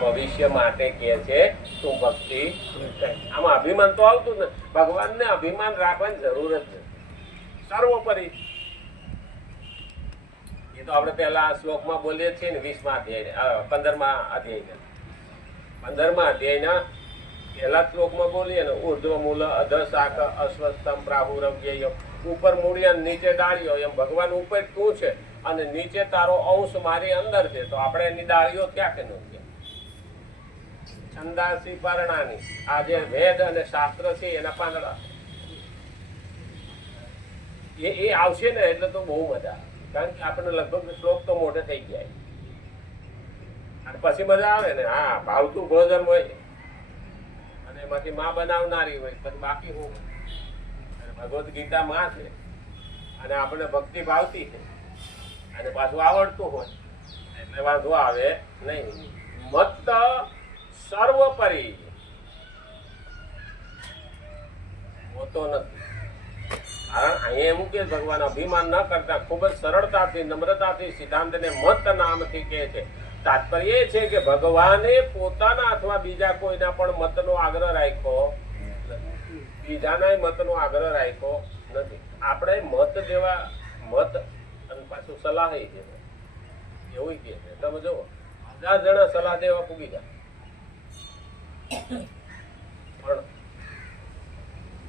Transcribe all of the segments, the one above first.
ભવિષ્ય માટે કે છે તું ભક્તિ આમાં અભિમાન તો આવતું ને ભગવાનને અભિમાન રાખવાની જરૂર જ નથી સર્વોપરી એ તો આપણે પહેલા શ્લોકમાં બોલીએ છીએ ને 20મા અધ્યાય 15મા અધ્યાયના પહેલા શ્લોકમાં બોલીએ ને ઉર્ધ્વ મૂલ અધ શાક અશ્વત્થમ પ્રાહુરવ્યય ઉપર મૂળિયા નીચે ડાળીઓ એમ ભગવાન ઉપર તું છે અને નીચે તારો અંશ મારી અંદર છે તો આપણે એની ડાળીઓ ક્યાં કે નથી છંદાસી પરણાની આ જે વેદ અને શાસ્ત્ર છે એના પાંદડા એ આવશે ને એટલે તો બહુ મજા કારણ કે આપણે લગભગ શ્લોક તો મોઢે થઈ ગયા અને પછી મજા આવે ને હા ભાવતું ભોજન હોય અને એમાંથી માં બનાવનારી હોય પછી બાકી હું ભગવદ્ ગીતા માં છે અને આપણે ભક્તિ ભાવતી છે અને પાછું આવડતું હોય એટલે વાંધો આવે નહીં મત સર્વોપરી હોતો નથી કારણ અહીંયા એવું કે ભગવાન અભિમાન ન કરતા ખૂબ જ સરળતાથી નમ્રતાથી સિદ્ધાંતને મત નામથી કહે છે તાત્પર્ય એ છે કે ભગવાને પોતાના અથવા બીજા કોઈના પણ મતનો આગ્રહ રાખ્યો બીજાના મતનો આગ્રહ રાખ્યો નથી આપણે મત દેવા મત અને પાછું સલાહ છે એવું કે છે તમે જો 1000 જણા સલાહ દેવા પૂગી જાય પણ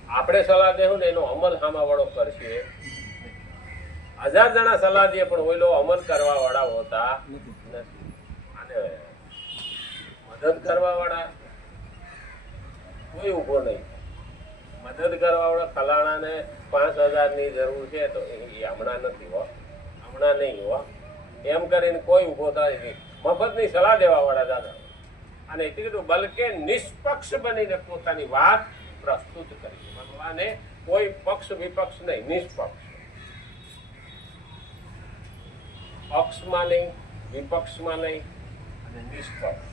આપણે સલાહ દેવું ને એનો અમલ સામા વાળો કરશે 1000 જણા સલાહ દે પણ ઓલો અમલ કરવા વાળા હોતા નથી અને મદદ કરવા વાળા કોઈ ઉભો નહીં મદદ કરવા વાળા ફલાણાને 5000 ની જરૂર છે તો એ હમણાં નથી હો હમણાં નહીં હો એમ કરીને કોઈ ઉભો થાય નહીં મફતની સલાહ દેવા વાળા દાદા અને એટલું કીધું બલકે નિષ્પક્ષ બનીને પોતાની વાત પ્રસ્તુત કરી ભગવાને કોઈ પક્ષ વિપક્ષ નહીં નિષ્પક્ષ પક્ષમાં નહીં વિપક્ષમાં નહીં અને નિષ્પક્ષ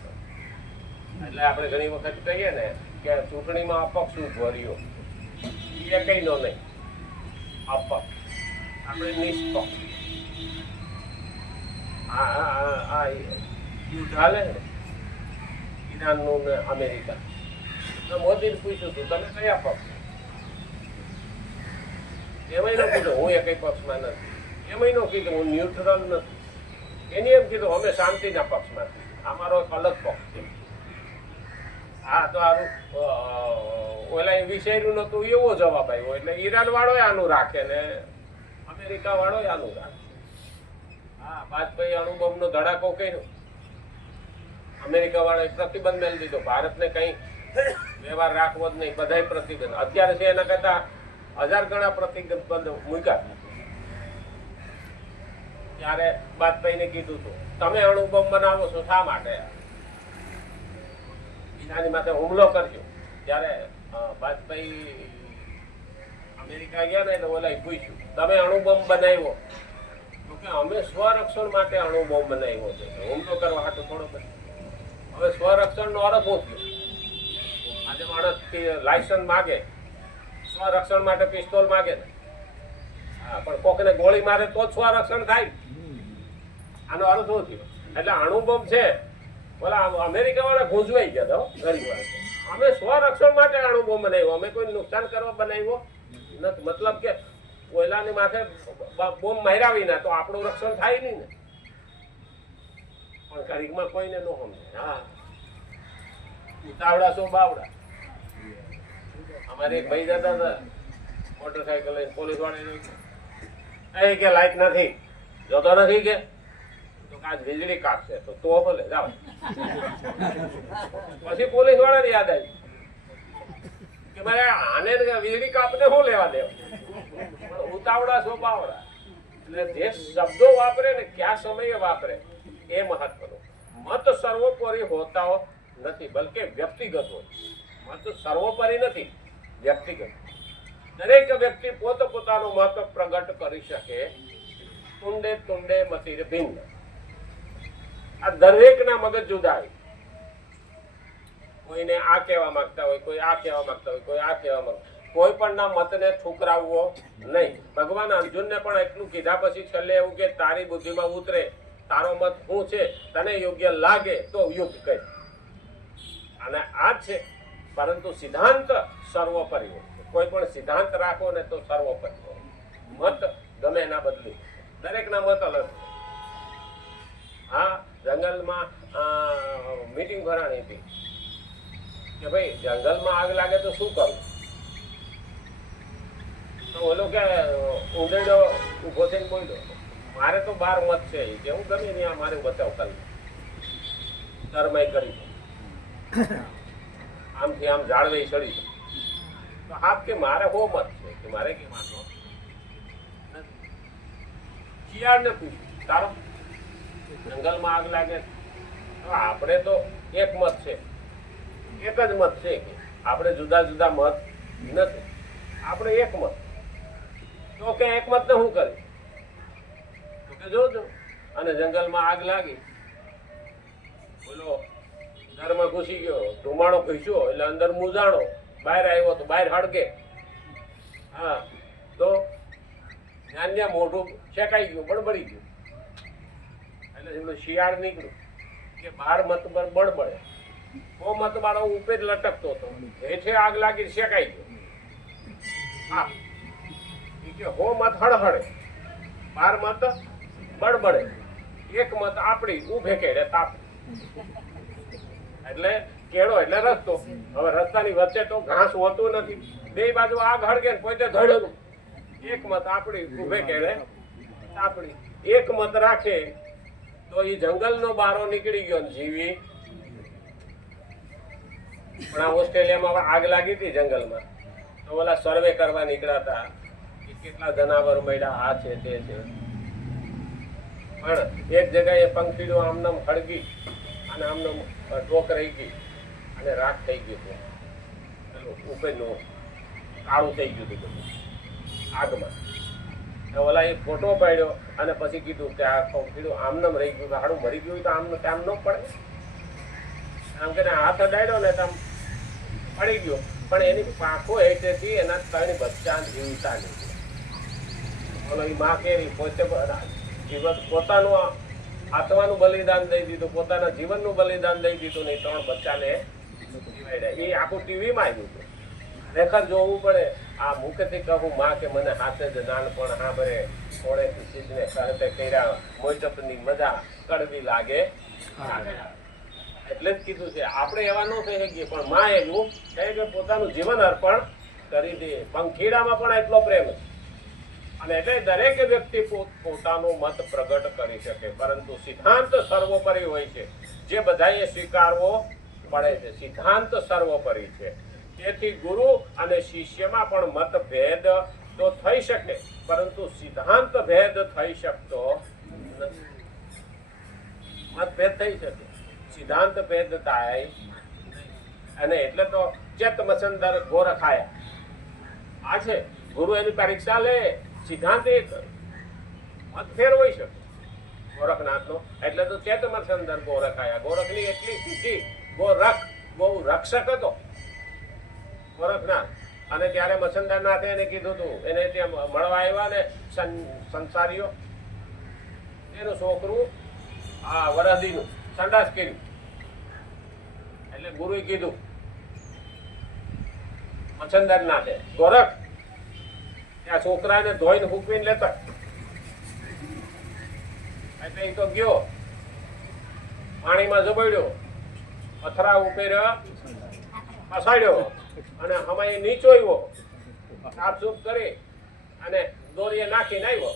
એટલે આપણે ઘણી વખત કહીએ ને કે ચૂંટણીમાં અપક્ષ ઉભો રહ્યો એ કઈ નો નહીં અપક્ષ આપણે નિષ્પક્ષ આ યુદ્ધ હાલે ને ઈરાનનું ને અમેરિકા મોદીને પૂછ્યું હતું તમે કયા પક્ષ એમાં ન કીધું હું એ કઈ પક્ષમાં નથી એમાં ન કીધું હું ન્યુટ્રલ નથી એની એમ કીધું અમે શાંતિના પક્ષમાં અમારો એક અલગ પક્ષ છે હા તો આનું ઓલા વિષયનું નતું એવો જવાબ આવ્યો એટલે ઈરાન વાળો આનું રાખે ને અમેરિકા વાળો આનું રાખે હા વાજપેયી અણુબોમ્બ નો ધડાકો કર્યો અમેરિકા વાળાએ પ્રતિબંધ મેળવી દીધો ભારતને કઈ વ્યવહાર રાખવો જ નહીં બધાય પ્રતિબંધ અત્યારે છે એના કરતા 1000 ગણા પ્રતિબંધ મૂક્યા ત્યારે વાજપેયીને કીધું હતું તમે અણુબોમ્બ બનાવો છો શા માટે બીજાની માથે હુમલો કરજો ત્યારે વાજપેયી અમેરિકા ગયા ને એટલે ઓલા પૂછ્યું તમે અણુબોમ્બ બનાવ્યો તો કે અમે સ્વરક્ષણ માટે અણુબોમ્બ બનાવ્યો છે હુમલો કરવા હાટું થોડો હવે સ્વરક્ષણ નો અર્થ શું થયો આજે માણસ લાયસન્સ માગે સ્વરક્ષણ માટે પિસ્તોલ માગે ને હા પણ કોકને ગોળી મારે તો જ સ્વરક્ષણ થાય આનો અર્થ શું થયો એટલે અણુબોમ્બ છે બોલા અમેરિકા વાળા ગુંજવાઈ ગયા હતા ગરીબ વાળા અમે સ્વરક્ષણ માટે અણુબોમ્બ બનાવ્યો અમે કોઈ નુકસાન કરવા બનાવ્યો નથી મતલબ કે કોયલાની માથે બોમ્બ માર્યા વિના તો આપણું રક્ષણ થાય નહીં ને પણ ગરીબમાં કોઈને ન સમજે હા ઉતાવળા સો બાવડા અમારે એક ભાઈ જતા હતા મોટરસાયકલ લઈને પોલીસ વાળા કે લાઈટ નથી જોતો નથી કે આજ વીજળી કાપશે તો ભલે જાઓ પછી પોલીસ વાળાને યાદ આવી કે મારે આને વીજળી કાપને શું લેવા દેવા ઉતાવળા સો બાવડા એટલે જે શબ્દો વાપરે ને કયા સમયે વાપરે એ મહત્વનું મત સર્વોપરી હોતા નથી બલકે વ્યક્તિગત હોય મત સર્વોપરી નથી વ્યક્તિગત દરેક વ્યક્તિ પોતપોતાનું મત પ્રગટ કરી શકે તુંડે તુંડે મતીર ભિન્ન આ દરેકના મગજ જુદા હોય કોઈને આ કહેવા માંગતા હોય કોઈ આ કહેવા માંગતા હોય કોઈ આ કહેવા માંગતા કોઈ પણ ના મતને ઠુકરાવવો નહીં ભગવાન અર્જુનને પણ એટલું કીધા પછી છેલ્લે એવું કે તારી બુદ્ધિમાં ઉતરે તારો મત શું છે તને યોગ્ય લાગે તો યુદ્ધ કર અને આ જ છે. પરંતુ સિદ્ધાંત સર્વોપરી હોય છે. કોઈ પણ સિદ્ધાંત રાખો ને તો સર્વોપરી હોય. મત ગમે એના બદલી, દરેકના મત અલગ. હા, જંગલમાં મીટિંગ ભરાણી હતી કે ભાઈ જંગલમાં આગ લાગે તો શું કરવું. તો ઓલો કે ઉંદેડો ઉભો થઈને બોલ્યો, મારે તો 12 મત છે કે હું ગમે નહીં મારે બચાવ કરી ધર્મય કરી આમથી આમ જાળવે ચડી. તો આપ કે મારે હો મત છે કે મારે કે માનો શિયાળને પૂછ્યું તારો જંગલમાં આગ લાગે. આપણે તો એક મત છે, એક જ મત છે કે આપણે જુદા જુદા મત નથી, આપણે એક મત. તો કે એક મત ને શું કરે? તો કે જોજો. અને જંગલમાં આગ લાગી, બોલો ઘરમાં ઘૂસી ગયો, ધુમાડો ઘૂસ્યો એટલે અંદર મૂંઝાણો, બહાર આવ્યો તો બહાર હળગે. હા, તો ત્યાં મોઢું શેકાઈ ગયું, બળબડી ગયું. એટલે એમનું શિયાળ નીકળ્યું કે 12 મત પર બળબડે. સો મત વાળો ઉપર લટકતો હતો, હેઠે આગ લાગી શેકાઈ ગયો. હા, કે હો મત હળહળે, 12 મત બળબડે, એક મત આપણી ઉભે કેડે તાપ. એટલે કેળો એટલે રસ્તો. હવે રસ્તાની વચ્ચે તો ઘાસ હોતું નથી, બે બાજુ આગ હળગે ને પોતે ધડ્યું. એક મત આપણી ઉભે કેડે તાપડી. એક મત રાખે તો એ જંગલનો બારો નીકળી ગયો ને જીવી. પણ આ ઓસ્ટ્રેલિયામાં આગ લાગી હતી જંગલમાં, તો ઓલા સર્વે કરવા નીકળ્યા હતા કે કેટલા જનાવર મળ્યા, આ છે તે છે. પણ એક જગ્યાએ પંખીડું આમનામ હળગી અને આમનામ ટોક રહી ગઈ અને રાખ થઈ ગયું હતું. ઉપરનું કાળું થઈ ગયું હતું બધું આગમાં. ઓલા એ ફોટો પાડ્યો અને પછી કીધું કે આ પંખીડું આમનામ રહી ગયું, હાડું મરી ગયું તો આમ ન પડે. આમ કે હાથ અડાડ્યો ને આમ પડી ગયો, પણ એની પાંખો હેઠેથી એના 3 બચ્ચા જીવતા નહીં. બોલો એ માં કેવી પોતે જીવન પોતાનું આત્માનું બલિદાન દઈ દીધું, પોતાના જીવનનું બલિદાન દઈ દીધું નહીં, 3 બચ્ચાને જીવાડ્યા. એ આખું ટીવીમાં આવ્યું હતું. ખરેખર જોવું પડે. આ મુખથી કહું માં કે મને હાથે જ નાનપણ સાંભળે, થોડેથી ચીજને સાથે કર્યા, મોજપની મજા કડવી લાગે. એટલે જ કીધું છે આપણે એવા ન થઈ શકીએ, પણ માં એવું કહે કે પોતાનું જીવન અર્પણ કરી દે. પંખીડામાં પણ એટલો પ્રેમ છે. અને એટલે દરેક વ્યક્તિ પોતાનો મત પ્રગટ કરી શકે, પરંતુ સિદ્ધાંત સર્વોપરી હોય છે, જે બધાએ સ્વીકારવો પડે છે. સિદ્ધાંત સર્વોપરી છે. તેથી ગુરુ અને શિષ્યમાં પણ મતભેદ તો થઈ શકે, પરંતુ સિદ્ધાંત ભેદ થઈ શકતો નથી. મતભેદ થઈ શકે, સિદ્ધાંત ભેદ થાય. અને એટલે તો ચેત મસંદર ગોરખાયા. આ છે ગુરુ એની પરીક્ષા લે, સિદ્ધાંત એક મતફેર હોય શકે ગોરખનાથનો. એટલે તો ચેત મસંદર ગોરખાયા. ગોરખની એટલી સ્થિતિ, ગોરખ બહુ રક્ષક હતો ગોરખનાથ. અને ત્યારે મસંદરનાથે એને કીધું હતું, એને ત્યાં મળવા આવ્યા ને સંસારીઓ, એનું છોકરું આ વરદીનું સંડાસ કર્યું. એટલે ગુરુએ કીધું મસંદરનાથે, ગોરખ ત્યાં છોકરાને ધોઈને ફૂંકવીને લેતા. એટલે એ તો ગયો, પાણીમાં જબડ્યો, પથરા ઉપર ફસાડ્યો અને હમાય નીચો આવ્યો, સાફસૂફ કરી અને દોરીએ નાખીને આવ્યો.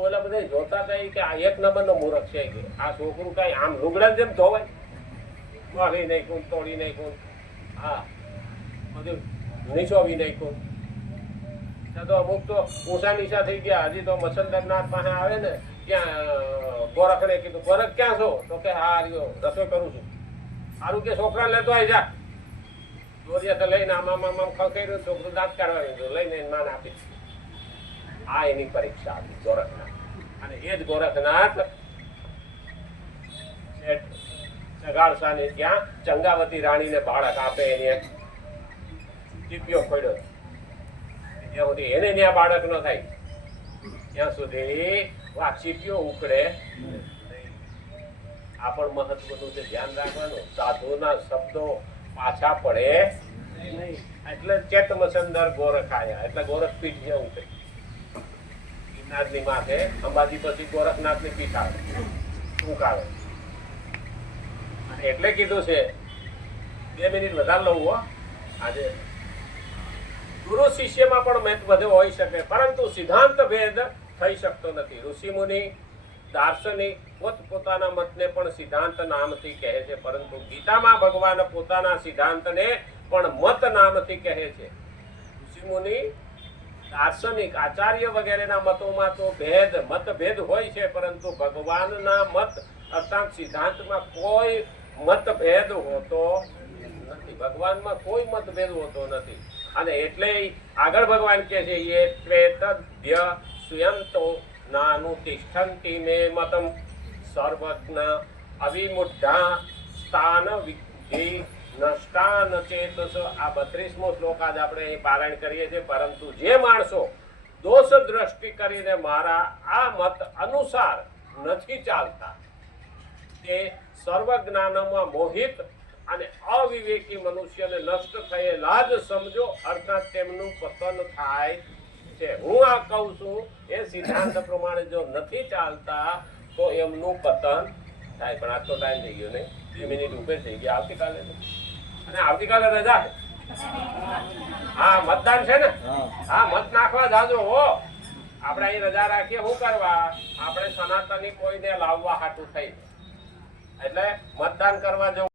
ઓલા બધા જોતા હતા કે આ 1 નંબરનો મૂર્ખ છે કે આ છોકરું કઈ આમ લુગડા જેમ ધોવાય, વાળી નાખ્યું, તોડી નાખ્યું, હા બધું નીચોવી નાખ્યું. ત્યાં તો અમુક તો ઊંચા નીચા થઈ ગયા. હજી તો મસંદરનાથ પાસે આવે ને ત્યાં ગોરખને કીધું, ગોરખ ક્યાં છો? તો કે હા રસોઈ કરું છું. સારું કે છોકરાને લેતો આવી જા. દોરિયા તો લઈને આમ ખખેર્યું, છોકરું દાંત કાઢવાનું લઈને માન આપી. આ એની પરીક્ષા હતી ગોરખનાથ. અને એ જ ગોરખનાથ ચગાડસાને ત્યાં ચંગાવતી રાણીને બાળક આપે, એને ટીપિયો ખોડ્યો. જ્યાં સુધી એને ત્યાં બાળક ન થાય ત્યાં સુધી ચીપિયો ઉકળે. આ પણ મહત્વનું છે, ધ્યાન રાખવાનું. સાધુના શબ્દો પાછા પડે નહીં. એટલે ચેતમસંદર ગોરખાયા એટલે ગોરખપીઠ જેવું છે. ગિરનારની માથે અંબાજી પછી ગોરખનાથની પીઠ આવે, ટૂંક આવે. એટલે કીધું છે 2 મિનિટ વધારે લઉં હો. આજે ગુરુ શિષ્યમાં પણ મતભેદ હોઈ શકે, પરંતુ સિદ્ધાંત ભેદ થઈ શકતો નથી. ઋષિમુનિ દાર્શનિક પોતપોતાના મતને પણ સિદ્ધાંત નામથી કહે છે, પરંતુ ગીતામાં ભગવાન પોતાના સિદ્ધાંતને પણ મત નામથી કહે છે. ઋષિમુનિ દાર્શનિક આચાર્ય વગેરેના મતોમાં તો મતભેદ હોય છે, પરંતુ ભગવાનના મત અર્થાત સિદ્ધાંતમાં કોઈ મતભેદ હોતો નથી. ભગવાનમાં કોઈ મતભેદ હોતો નથી. અને એટલે આગળ ભગવાન કહે છે યે ત્વેતદ્ય સુયંતો નાનુતિષ્ઠન્તિ મે મતમ સર્વજ્ઞ અવિમુઢ્ઢા સ્થાન વિદ્ધિ નષ્ટાન ચેતસ. આ 32મો શ્લોક આજ આપણે અહીં પારાયણ કરીએ છીએ. પરંતુ જે માણસો દોષ દ્રષ્ટિ કરીને મારા આ મત અનુસાર નથી ચાલતા, તે સર્વજ્ઞાનમાં મોહિત અને અવિવેકી મનુષ્યને નષ્ટ થયેલા જ સમજો, અર્થાત તેમનું પતન થાય છે. હું આ કહું છું એ સિદ્ધાંત પ્રમાણે જો નથી ચાલતા તો એમનું પતન થાય. પણ આજ તો ટાઈમ થઈ ગયો નહીં, 2 મિનિટ ઉપર થઈ ગયા. આવતીકાલે અને આવતીકાલે રજા છે. હા, મતદાન છે ને. હા, મત નાખવા જાજો હો. આપણે અહીં રજા રાખીએ. શું કરવા? આપણે સનાતની કોઈને લાવવા હાટું થઈ, એટલે મતદાન કરવા જવું.